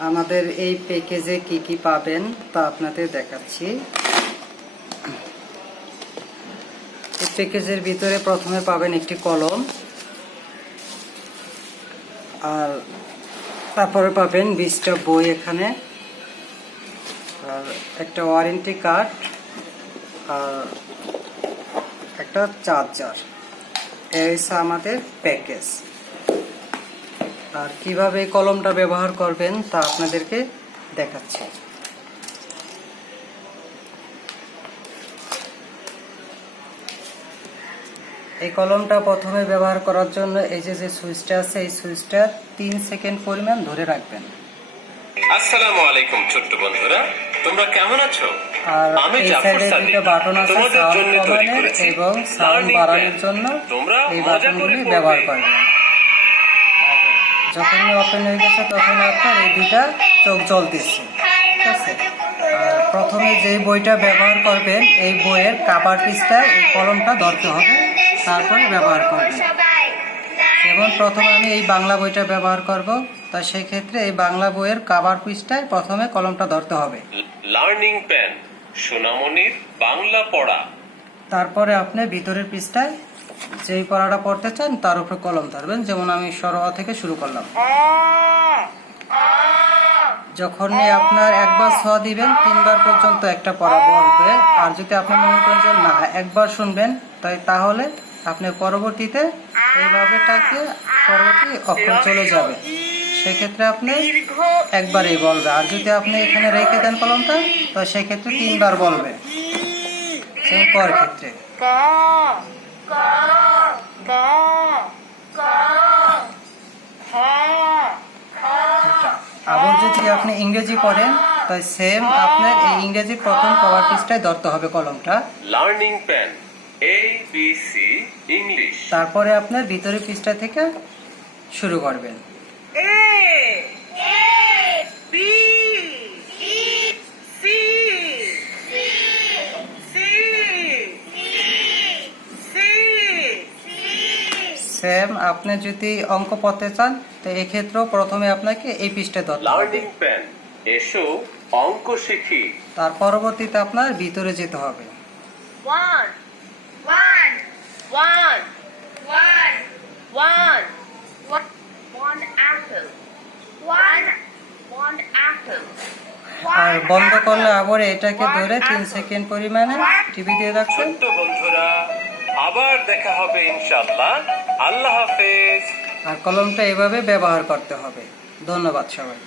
আমাদের এই প্যাকেজে কি কি পাবেন তা আপনাদের দেখাচ্ছি। এই প্যাকেজের ভিতরে প্রথমে পাবেন একটি কলম, আর তারপরে পাবেন 20টা বই এখানে, আর একটা ওয়ারেন্টি কার্ড, আর একটা চার্জার। এই হচ্ছে আমাদের প্যাকেজ। আর কিভাবে এই কলমটা ব্যবহার করবেন তা আপনাদেরকে দেখাচ্ছি। এই কলমটা প্রথমে ব্যবহার করার জন্য এই যে সুইচটা আছে, এই সুইচটা 3 সেকেন্ড পরিমাণ ধরে রাখবেন। আসসালামু আলাইকুম ছোট্ট বন্ধুরা, তোমরা কেমন আছো? আর এই সাইডে দুটো বাটন আছে, সাউন্ড কমানোর এবং সাউন্ড বাড়ানোর জন্য এই বাটনগুলি ব্যবহার করবেন। যখনই ওপেন হয়ে গেছে তখন আপনার এই দুটা চোখ জ্বলতেছে, ঠিক আছে। আর প্রথমে যে বইটা ব্যবহার করবেন এই বইয়ের কাভার পিসটা এই কলমটা ধরতে হবে, তারপরে ব্যবহার করবেন। যেমন প্রথমে আমি এই বাংলা বইটা ব্যবহার করব, তা সেই ক্ষেত্রে এই বাংলা বইয়ের কাভার পিসটায় প্রথমে কলমটা ধরতে হবে। লার্নিং পেন, সোনামণির বাংলা পড়া। তারপরে আপনি ভিতরের পৃষ্ঠায় যেই পড়াটা পড়তে চান তার উপরে কলম ধরবেন। যেমন আমি সরোয়া থেকে শুরু করলাম। যখনই আপনার একবার ছ দিবেন 3বার পর্যন্ত একটা পড়া পড়বে। আর যদি আপনি মনে করেন যে না একবার শুনবেন, তাহলে আপনি পরবর্তীতে এইভাবে টাকে পরবর্তী অক্ষর চলে যাবে, সেক্ষেত্রে আপনি একবারই বলবে। আর যদি আপনি এখানে রেখে দেন কলমটা, তো সেক্ষেত্রে 3বার বলবে। সেই পর ক্ষেত্রে আবার যদি আপনি ইংরেজি পড়েন, তাই সেম আপনার এই ইংরেজির প্রথম কভার পিসটাই ধরতে হবে কলমটা। Learning pen ABC English. তারপরে আপনার ভিতরের পৃষ্ঠা থেকে শুরু করবেন। সেম আপনি যদি অঙ্ক পড়তে চান, তো এক্ষেত্রেও প্রথমে আপনাকে এই পৃষ্ঠায় ধরতে হবে। লার্নিং পেন এসো অঙ্ক শিখি। তার পরবর্তীতে আপনার ভিতরে যেতে হবে। আর বন্ধ করলে আবার এটাকে ধরে 3 সেকেন্ড পরিমাণে টিভি দিয়ে রাখবেন। ছোট্ট বন্ধুরা, আবার দেখা হবে ইনশাআল্লাহ। আল্লাহ হাফেজ। আর কলমটা এভাবে ব্যবহার করতে হবে। ধন্যবাদ সবাই।